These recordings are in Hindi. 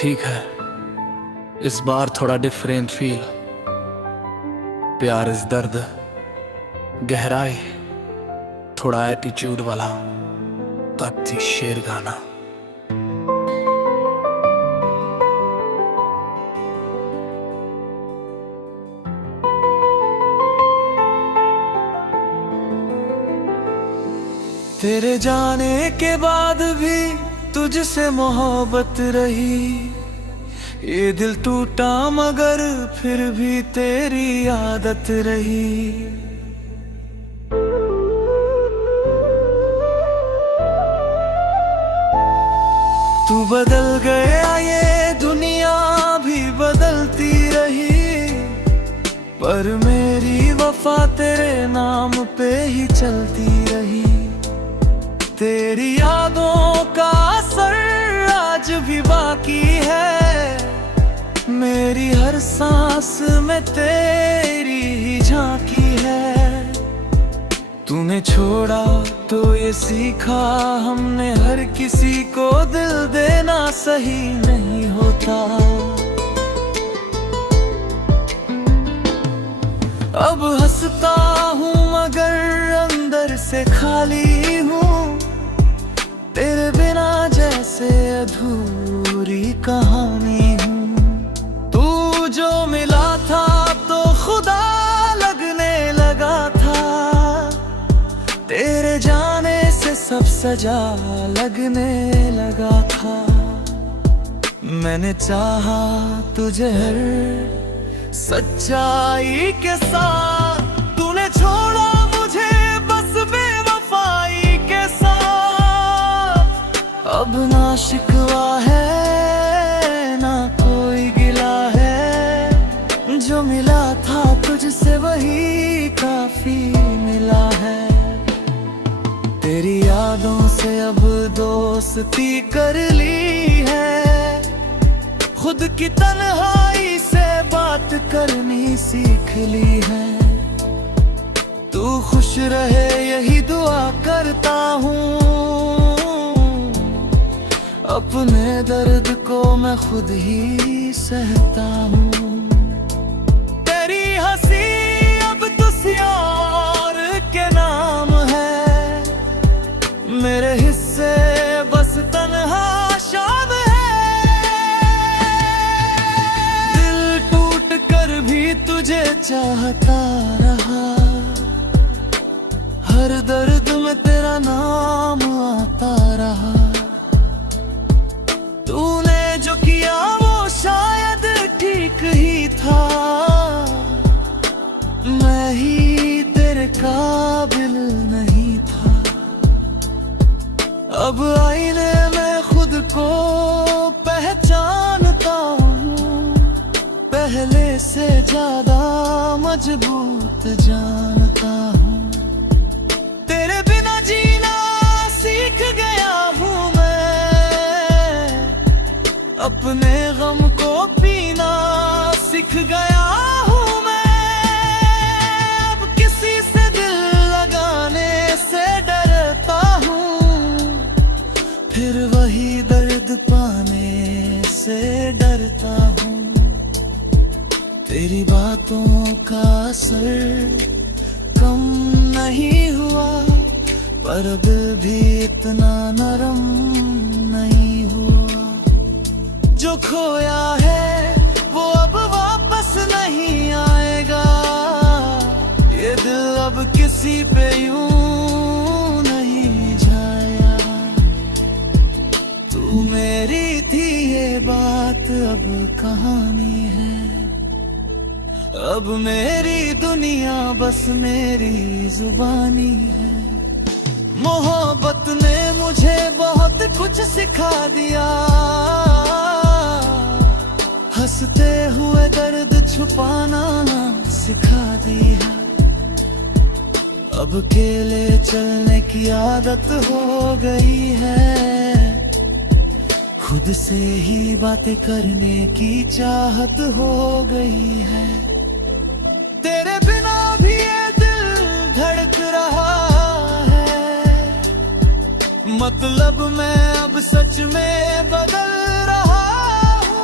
ठीक है, इस बार थोड़ा डिफरेंट फील। प्यार इस दर्द, गहराई, थोड़ा एटीट्यूड वाला भक्ति शेर गाना। तेरे जाने के बाद भी तुझसे मोहब्बत रही। ये दिल टूटा मगर फिर भी तेरी आदत रही। तू बदल गया ये दुनिया भी बदलती रही, पर मेरी वफा तेरे नाम पे ही चलती रही। तेरी यादों का असर आज भी बाकी है, मेरी हर सांस में तेरी ही झांकी है। तूने छोड़ा तो ये सीखा हमने, हर किसी को दिल देना सही नहीं होता। अब हंसता हूँ मगर अंदर से खाली हूँ, तेरे बिना जैसे अधूरी कहानी हूँ। तू जो मिला था तो खुदा लगने लगा था, तेरे जाने से सब सजा लगने लगा था। मैंने चाहा तुझे हर सच्चाई के साथ, तूने छोड़ा मुझे बस बेवफाई के साथ। अब ना शिकवा है ना कोई गिला है, जो मिला था तुझसे वही काफी मिला है। तेरी यादों से अब दोस्ती कर ली है, खुद की तन्हाई से बात करनी सीख ली है। तू खुश रहे यही दुआ करता हूँ, अपने दर्द को मैं खुद ही सहता हूँ। तेरी हंसी अब किसी और के नाम है, मेरे हिस्से बस तन्हा शाम है। दिल टूट कर भी तुझे चाहता रहा, हर दर्द में तेरा नाम आता रहा। तूने जो किया वो शायद ठीक ही था, मैं ही तेरे काबिल नहीं था। अब आईने में खुद को पहचानता हूँ, पहले से ज्यादा मजबूत जानता हूँ। तेरे बिना जीना सीख गया हूँ मैं, अपने गम को पीना सीख गया हूँ मैं। अब किसी से दिल लगाने से डरता हूँ, फिर वही दर्द पाने से डरता हूँ। तेरी बातों का असर कम नहीं हुआ, पर दिल भी इतना नरम नहीं हुआ। जो खोया है वो अब वापस नहीं आएगा, ये दिल अब किसी पे यूं नहीं जाएगा। तू मेरी थी ये बात अब कहानी है, अब मेरी दुनिया बस मेरी जुबानी है। मोहब्बत ने मुझे बहुत कुछ सिखा दिया, हंसते हुए दर्द छुपाना सिखा दिया। अब अकेले चलने की आदत हो गई है, खुद से ही बातें करने की चाहत हो गई है। तेरे बिना भी ये दिल धड़क रहा है, मतलब मैं अब सच में बदल रहा हूँ।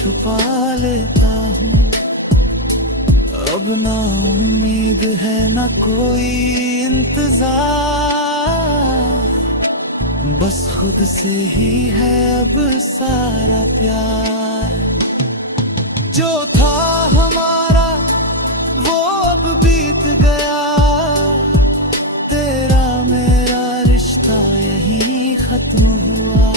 छुपा लेता हूँ। अब ना उम्मीद है ना कोई इंतजार, बस खुद से ही है अब सारा प्यार। जो था हमारा वो अब बीत गया, तेरा मेरा रिश्ता यहीं खत्म हुआ।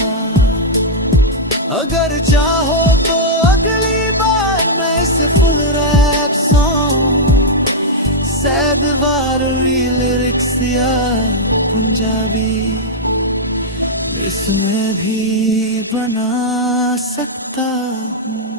अगर चाहो तो अगली बार मैं इसे फुल रैप सॉन्ग, सैड वाली लिरिक्स या पंजाबी इसमें भी बना सकता हूँ।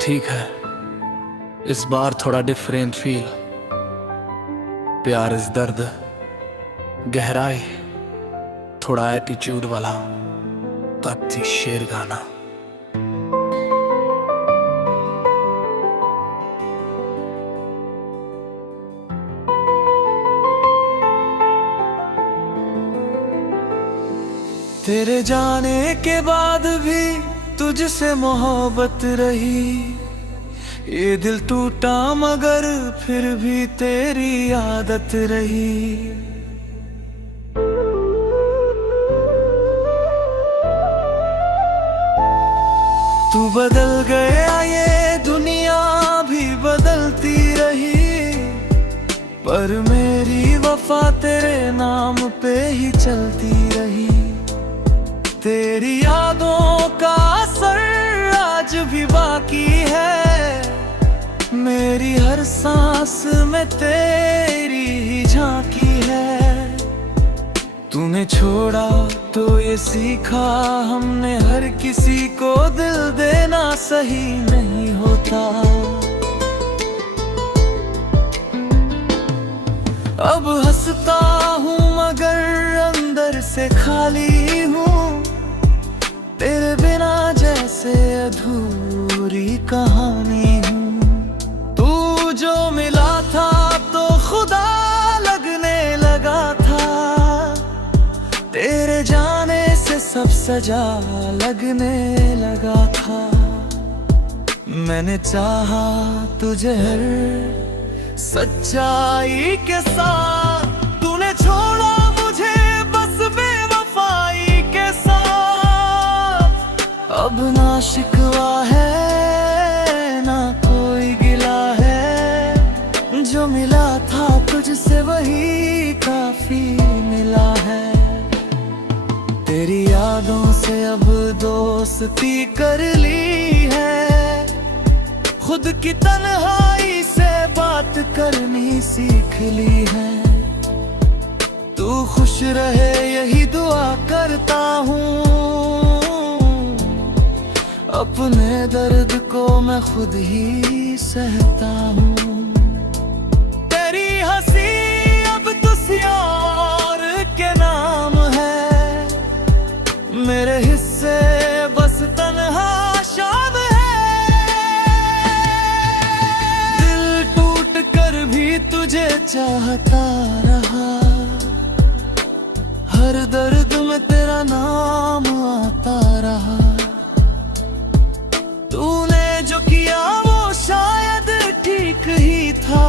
ठीक है, इस बार थोड़ा डिफरेंट फील, प्यार इस दर्द, गहराई, थोड़ा एटीट्यूड वाला भक्ति शेर गाना। तेरे जाने के बाद भी तुझसे मोहब्बत रही, ये दिल टूटा मगर फिर भी तेरी आदत रही। तू बदल गया ये दुनिया भी बदलती रही, पर मेरी वफा तेरे नाम पे ही चलती रही। तेरी यादों का असर आज भी बाकी है, मेरी हर सांस में तेरी ही झांकी है। तूने छोड़ा तो ये सीखा हमने, हर किसी को दिल देना सही नहीं होता। अब हंसता हूँ मगर अंदर से खाली हूँ, तेरे बिना जैसे अधूरी कहानी हूँ। तू जो मिला था तो खुदा लगने लगा था, तेरे जाने से सब सजा लगने लगा था। मैंने चाहा तुझे हर सच्चाई के साथ, तूने छोड़ा मुझे बस बेवफाई के साथ। अब ना शिकवा है ना कोई गिला है, जो मिला था तुझसे वही काफी मिला है। तेरी यादों से अब दोस्ती कर ली है, खुद की तन्हाई से बात करनी सीख ली है। तू खुश रहे यही दुआ करता हूँ, अपने दर्द को मैं खुद ही सहता हूँ। तेरी हंसी अब किसी और के नाम है, मेरे हिस्से बस तन्हा शाम है। दिल टूट कर भी तुझे चाहता रहा, हर दर्द में तेरा नाम आता रहा। तूने जो किया वो शायद ठीक ही था,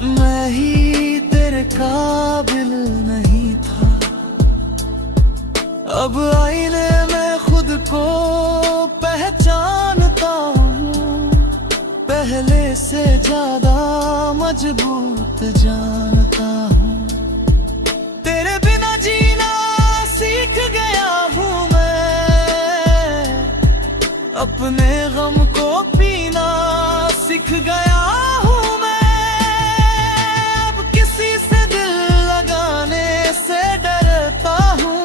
मैं ही तेरे काबिल नहीं था। अब आईने में खुद को पहचानता हूँ, पहले से ज्यादा मजबूत जानता हूँ। तेरे बिना जीना सीख गया हूँ मैं, अपने गम को पीना सीख गया हूँ मैं। अब किसी से दिल लगाने से डरता हूँ,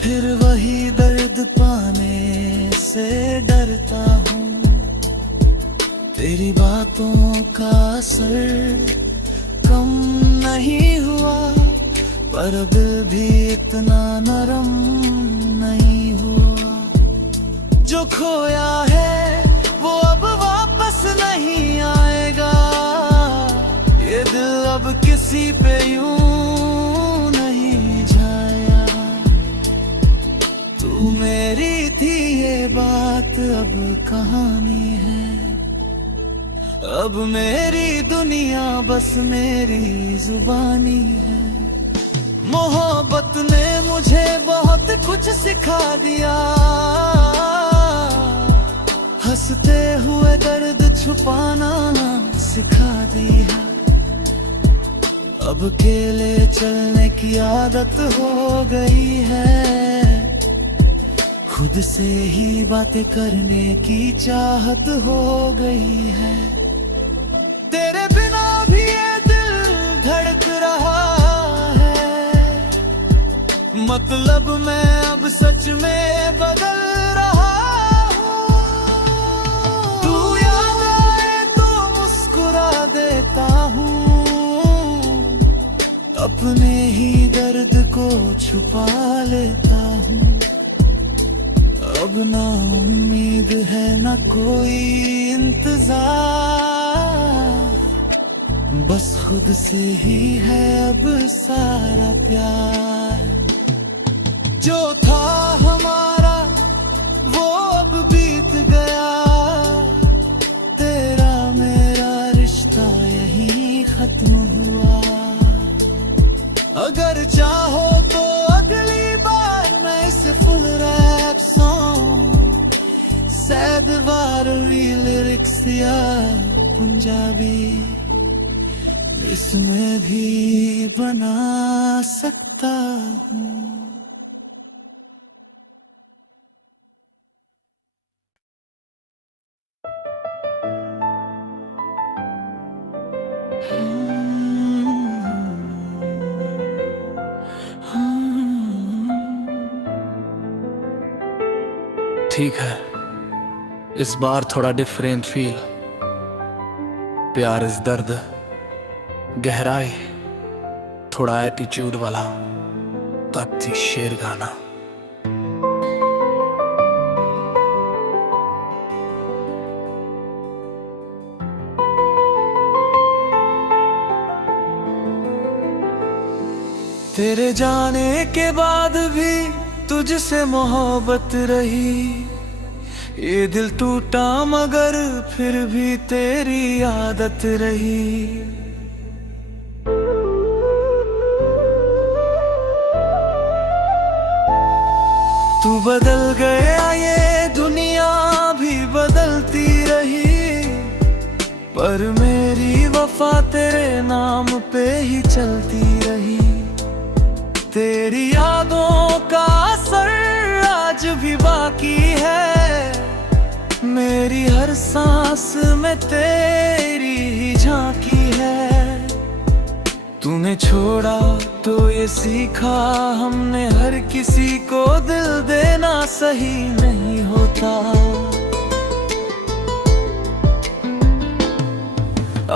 फिर वही दर्द पाने से डरता हूँ। तेरी बातों का असर कम नहीं हुआ, पर दिल भी इतना नरम नहीं हुआ। जो खोया है वो अब वापस नहीं आएगा, ये दिल अब किसी पे यूं नहीं जाया। तू मेरी थी ये बात अब कहानी है, अब मेरी दुनिया बस मेरी जुबानी है। मोहब्बत ने मुझे बहुत कुछ सिखा दिया, हंसते हुए दर्द छुपाना सिखा दिया। अब अकेले चलने की आदत हो गई है, खुद से ही बातें करने की चाहत हो गई है। तेरे बिना भी ये दिल धड़क रहा है, मतलब मैं अब सच में बदल रहा हूँ। तू याद आए तो मुस्कुरा देता हूँ, अपने ही दर्द को छुपा लेता हूँ। अब ना उम्मीद है ना कोई इंतजार, बस खुद से ही है अब सारा प्यार। जो था हमारा वो अब बीत गया, तेरा मेरा रिश्ता यही खत्म हुआ। अगर चाहो तो अगली बार मैं इस फुल रैप सॉन्ग, सैड वारवी लिरिक्स या पंजाबी इसमें भी बना सकता हूँ। ठीक है, इस बार थोड़ा डिफरेंट फील, प्यार इस दर्द, गहराई, थोड़ा एटीट्यूड वाला तख्ती शेर गाना। तेरे जाने के बाद भी तुझसे मोहब्बत रही, ये दिल टूटा मगर फिर भी तेरी आदत रही। तू बदल गया ये दुनिया भी बदलती रही, पर मेरी वफा तेरे नाम पे ही चलती रही। तेरी यादों का असर आज भी बाकी है, मेरी हर सांस में तेरी ही झांकी है। तूने छोड़ा तो ये सीखा हमने, हर किसी को दिल देना सही नहीं होता।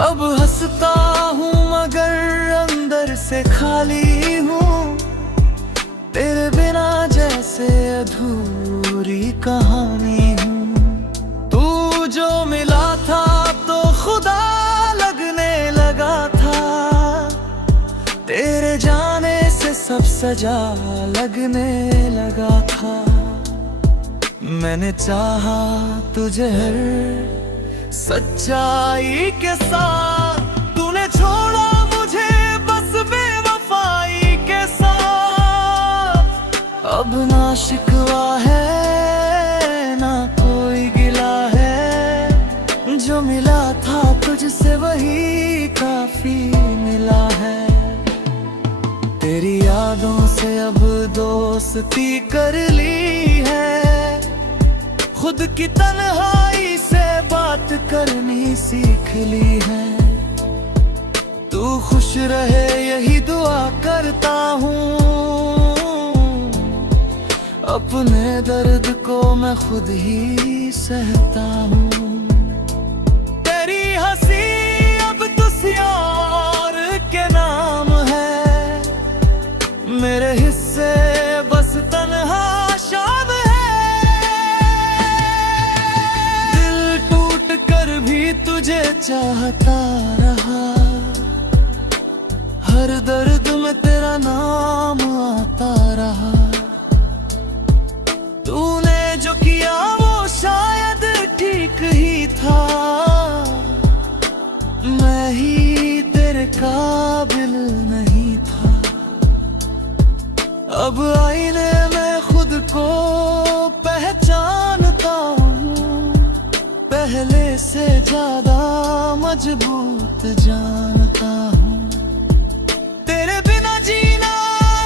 अब हंसता हूँ मगर अंदर से खाली हूँ, तेरे बिना जैसे अधूरी कहानी हूँ। तू जो मिला था तो खुदा लगने लगा था, तेरे जाने से सब सजा लगने लगा था। मैंने चाहा तुझे हर सच्चाई के साथ, तूने छोड़ा मुझे बस बेवफाई के साथ। अब ना शिकवा है ना कोई गिला है, जो मिला था तुझसे वही काफी मिला है। तेरी यादों से अब दोस्ती कर ली है, खुद की तन्हाई से बात करनी सीख ली है। तू खुश रहे यही दुआ करता हूँ, अपने दर्द को मैं खुद ही सहता हूँ। तेरी हंसी अब किसी और के नाम है, तुझे चाहता रहा, हर दर्द में तेरा नाम आता रहा। तूने जो किया वो शायद ठीक ही था, मैं ही तेरे काबिल नहीं था। अब आईने में खुद को पहचानता हूँ, पहले से ज्यादा मजबूत जानता हूँ। तेरे बिना जीना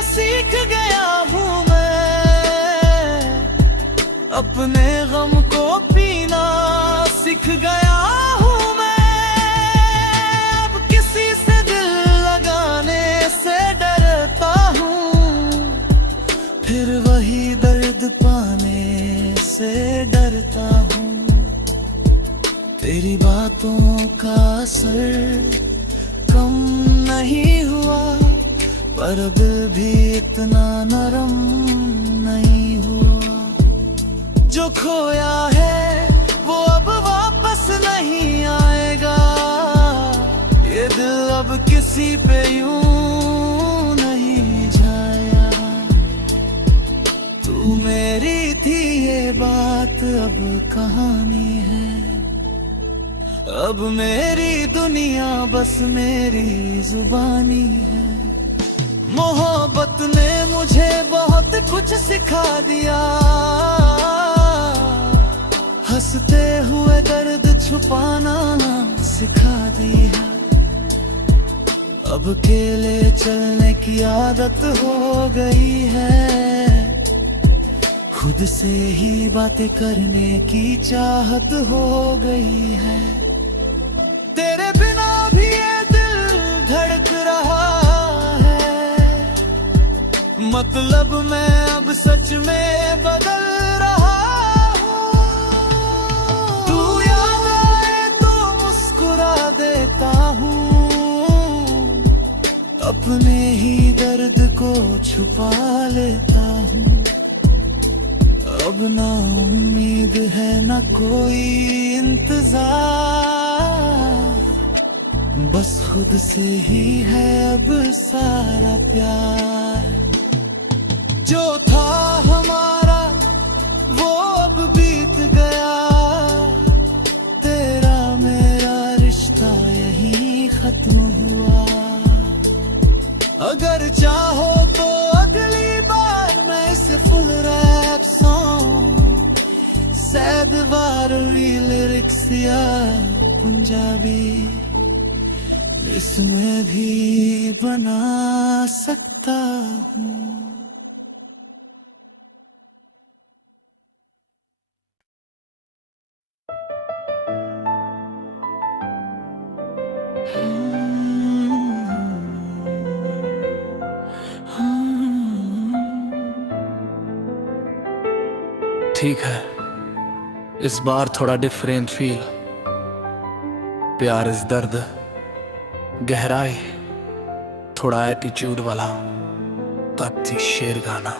सीख गया हूँ मैं, अपने गम को पीना सीख गया हूँ मैं। अब किसी से दिल लगाने से डरता हूँ, फिर वही दर्द पाने से डरता हूँ। तेरी बातों का असर कम नहीं हुआ, पर दिल भी इतना नरम नहीं हुआ। जो खोया है वो अब वापस नहीं आएगा, ये दिल अब किसी पे यूं नहीं जाएगा। तू मेरी थी ये बात अब कहानी है, अब मेरी दुनिया बस मेरी जुबानी है। मोहब्बत ने मुझे बहुत कुछ सिखा दिया, हंसते हुए दर्द छुपाना सिखा दिया। अब अकेले चलने की आदत हो गई है, खुद से ही बातें करने की चाहत हो गई है। तेरे बिना भी ये दिल धड़क रहा है, मतलब मैं अब सच में बदल रहा हूँ। तू याद आए तो मुस्कुरा देता हूँ, अपने ही दर्द को छुपा लेता हूँ। अब ना उम्मीद है ना कोई इंतजार, बस खुद से ही है अब सारा प्यार। जो था हमारा वो अब बीत गया, तेरा मेरा रिश्ता यही खत्म हुआ। अगर चाहो तो अगली बार मैं इसे फुल रैप सॉन्ग, सैड वाली लिरिक्स या पंजाबी इसमें भी बना सकता हूँ। ठीक है, इस बार थोड़ा डिफरेंट फील। प्यार इस दर्द, गहराई, थोड़ा एटीट्यूड वाला तख्ती शेर गाना।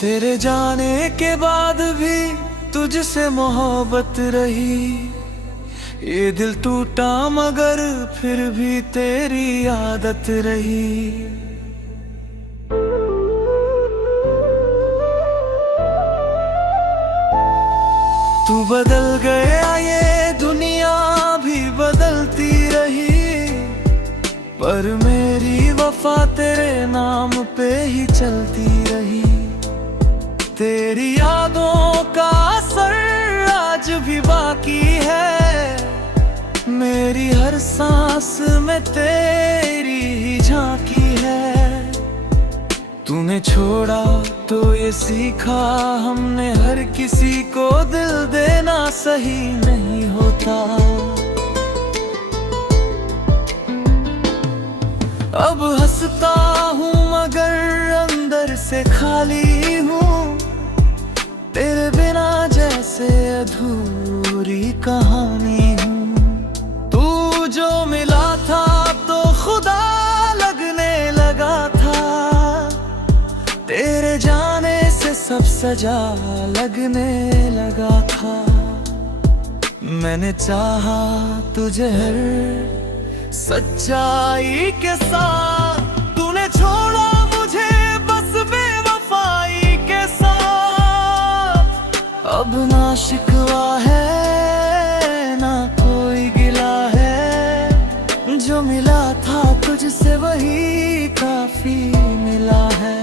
तेरे जाने के बाद भी तुझसे मोहब्बत रही, ये दिल टूटा मगर फिर भी तेरी आदत रही। तू बदल गया ये दुनिया भी बदलती रही, पर मेरी वफा तेरे नाम पे ही चलती रही। तेरी यादों का असर आज भी बाकी है, मेरी हर सांस में तेरी ही झांकी है। तूने छोड़ा तो ये सीखा हमने, हर किसी को दिल देना सही नहीं होता। अब हंसता हूँ मगर अंदर से खाली हूँ, तेरे बिना जैसे अधूरी कहानी हूँ। तू जो मिला था तो खुदा सजा लगने लगा था। मैंने चाहा तुझे हर सच्चाई के साथ, तूने छोड़ा मुझे बस बेवफाई के साथ। अब ना शिकवा है ना कोई गिला है, जो मिला था तुझसे वही काफी मिला है।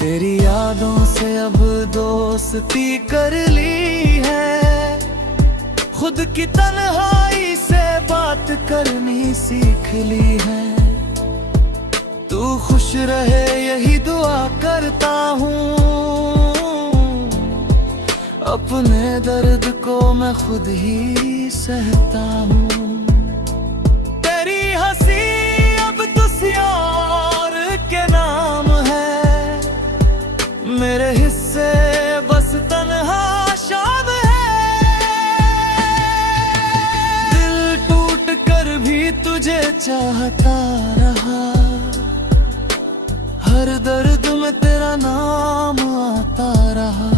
तेरी यादों से अब दोस्ती कर ली है, खुद की तन्हाई से बात करनी सीख ली है। तू खुश रहे यही दुआ करता हूँ, अपने दर्द को मैं खुद ही सहता हूँ। तेरी हंसी अब किसी और के नाम है, मेरे हिस्से बस तन्हा शाम है। दिल टूट कर भी तुझे चाहता रहा, हर दर्द में तेरा नाम आता रहा।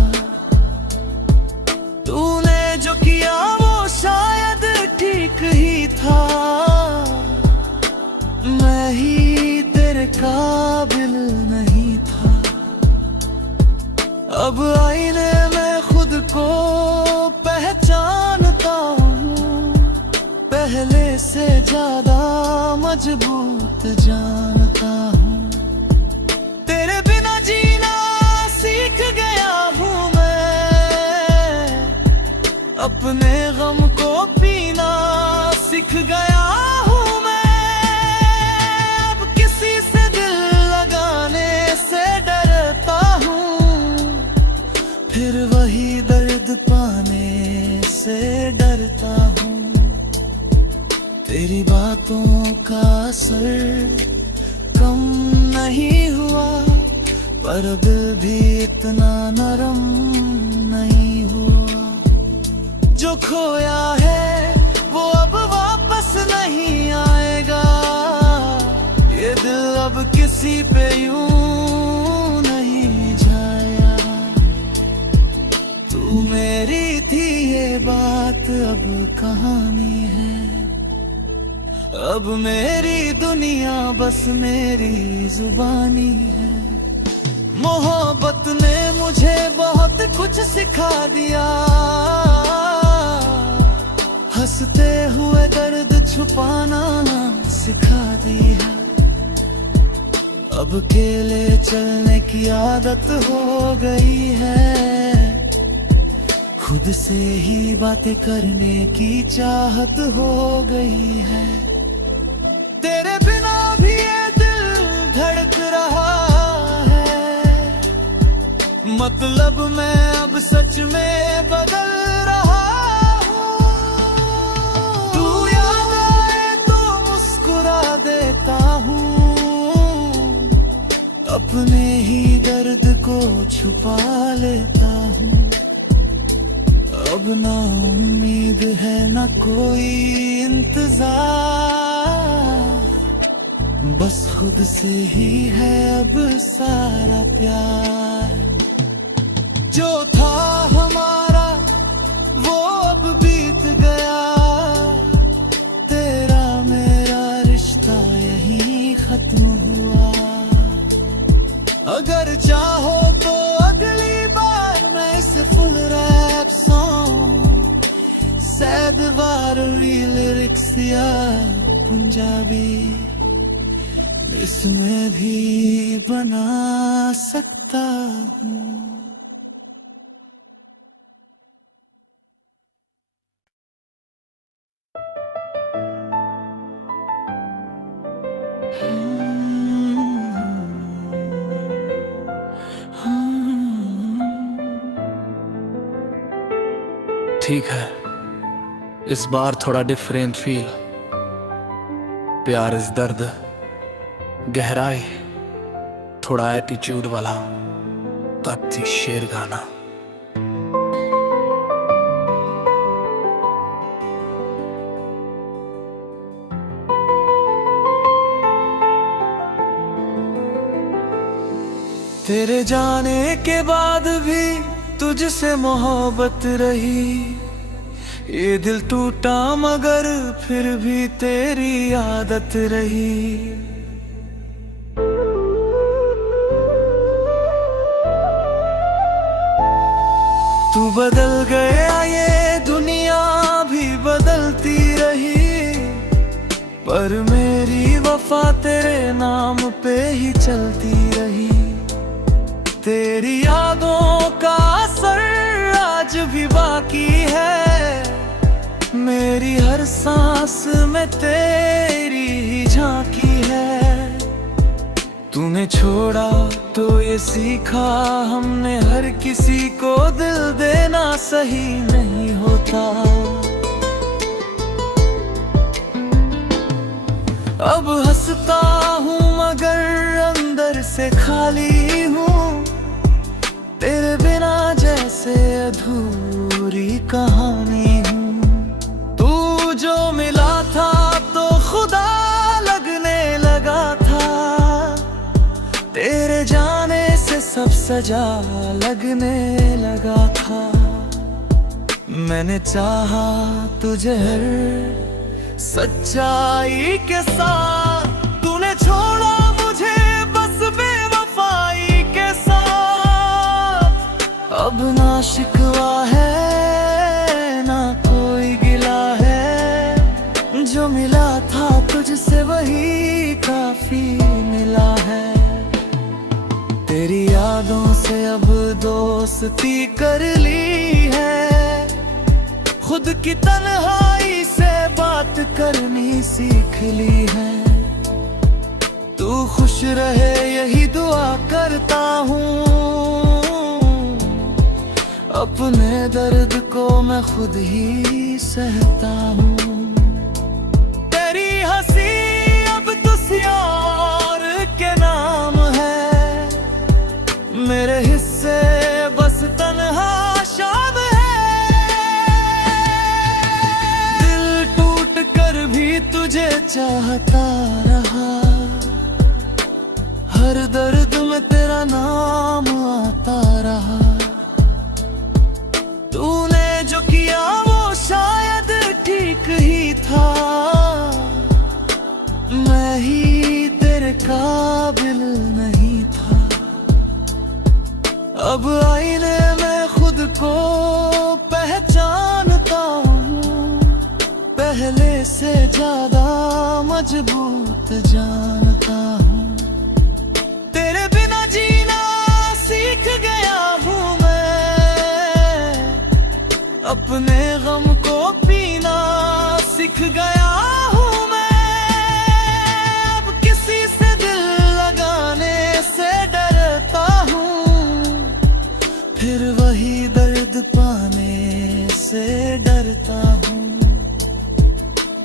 तूने जो किया वो शायद ठीक ही था, मैं ही तेरे काबिल नहीं था। अब आईने में खुद को पहचानता हूँ, पहले से ज्यादा मजबूत जानता हूँ। तेरे बिना जीना सीख गया हूँ मैं, अपने गम को पीना सीख गया हूँ मैं। अब किसी से दिल लगाने से डरता हूँ, फिर वही दर्द पाने से डरता हूँ। तेरी बातों का असर कम नहीं हुआ, पर दिल भी इतना नरम नहीं हुआ। जो खोया है वो अब वापस नहीं आएगा, ये दिल अब किसी पे यूं नहीं जाया। तू मेरी थी ये बात अब कहानी है, अब मेरी दुनिया बस मेरी जुबानी है। मोहब्बत ने मुझे बहुत कुछ सिखा दिया, हंसते हुए दर्द छुपाना सिखा दिया। अब अकेले चलने की आदत हो गई है, खुद से ही बातें करने की चाहत हो गई है। तेरे बिना भी ये दिल धड़क रहा है, मतलब मैं अब सच में बदल रहा हूँ। तू याद आए तो मुस्कुरा देता हूँ, अपने ही दर्द को छुपा लेता हूँ। अब ना उम्मीद है ना कोई इंतजार, बस खुद से ही है अब सारा प्यार। जो था हमारा वो अब बीत गया, तेरा मेरा रिश्ता यही खत्म हुआ। अगर चाहो तो अगली बार मैं इसे फुल रैप सॉन्ग, सैड वाली लिरिक्स या पंजाबी इसमें भी बना सकता हूँ। ठीक है, इस बार थोड़ा डिफरेंट फील, प्यार इस दर्द, गहराई, थोड़ा एटीट्यूड वाला तख्ती शेर गाना। तेरे जाने के बाद भी तुझसे मोहब्बत रही। ये दिल टूटा मगर फिर भी तेरी आदत रही। तू बदल गया ये दुनिया भी बदलती रही, पर मेरी वफा तेरे नाम पे ही चलती रही। तेरी यादों का असर आज भी बाकी है, मेरी हर सांस में तेरी ही झांकी है। तूने छोड़ा तो ये सीखा हमने, हर किसी को दिल देना सही नहीं होता। अब हंसता हूँ मगर अंदर से खाली हूँ, तेरे बिना जैसे अधूरी कहानी हूँ। तू जो मिला था तो खुदा लगने लगा था, तेरे जाने से सब सजा लगने लगा था। मैंने चाहा तुझे हर सच्चाई के साथ, तूने छोड़ा मुझे बस बेवफाई के साथ। अब ना शिकवा है ना कोई गिला है, जो मिला था तुझसे वही काफी मिला है। तेरी यादों से अब दोस्ती कर ली है, खुद की तन्हाई से बात करनी सीख ली है। तू खुश रहे यही दुआ करता हूँ, अपने दर्द को मैं खुद ही सहता हूँ। तेरी हंसी अब किसी और के नाम है, मेरे हिस्से बस तन्हा शाम है। दिल टूट कर भी तुझे चाहता रहा, हर दर्द में तेरा नाम आता रहा। तूने जो किया वो शायद ठीक ही था, मैं ही तेरे काबिल नहीं था। अब आईने में खुद को पहचानता हूँ, पहले से ज्यादा मजबूत जानता हूँ। तेरे बिना जीना सीख गया हूँ मैं, अपने गम को पीना सीख गया हूँ मैं। अब किसी से दिल लगाने से डरता हूँ, फिर वही दर्द पाने से डरता हूँ।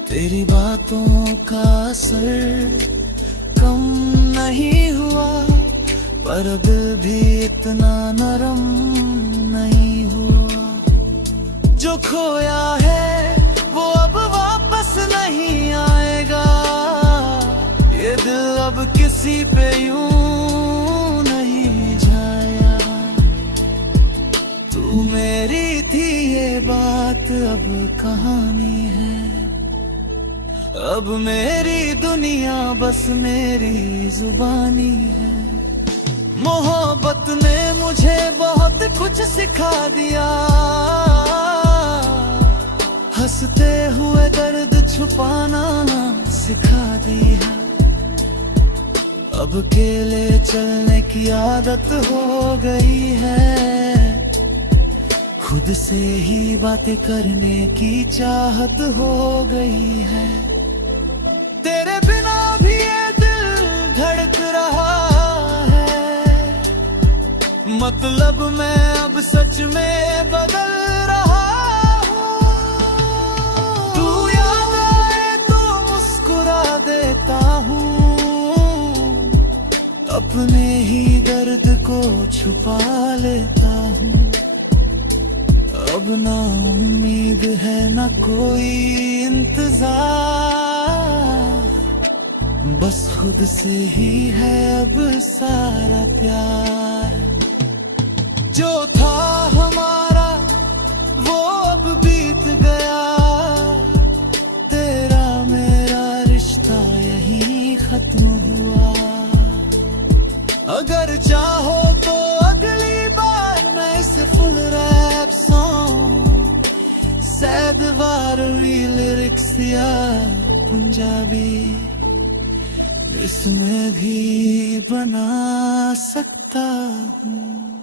तेरी बातों का असर कम नहीं हुआ, पर दिल भी इतना नरम नहीं हुआ। जो खोया है वो अब वापस नहीं आएगा, ये दिल अब किसी पे यूं नहीं जाएगा। तू मेरी थी ये बात अब कहानी है, अब मेरी दुनिया बस मेरी जुबानी है। मोहब्बत ने मुझे बहुत कुछ सिखा दिया, हंसते हुए दर्द छुपाना सिखा दिया। अब अकेले चलने की आदत हो गई है, खुद से ही बातें करने की चाहत हो गई है। तेरे बिना भी ये दिल धड़क रहा है, मतलब मैं अब सच में बदल रहा हूँ। तू याद आए तो मुस्कुरा देता हूँ, अपने ही दर्द को छुपा लेता हूँ। अब ना उम्मीद है ना कोई इंतजार, बस खुद से ही है अब सारा प्यार। जो था हमारा वो अब बीत गया, तेरा मेरा रिश्ता यही खत्म हुआ। अगर चाहो तो अगली बार मैं इसे फुल रैप सॉन्ग, सैड वाली लिरिक्स या पंजाबी इसमें भी बना सकता हूँ।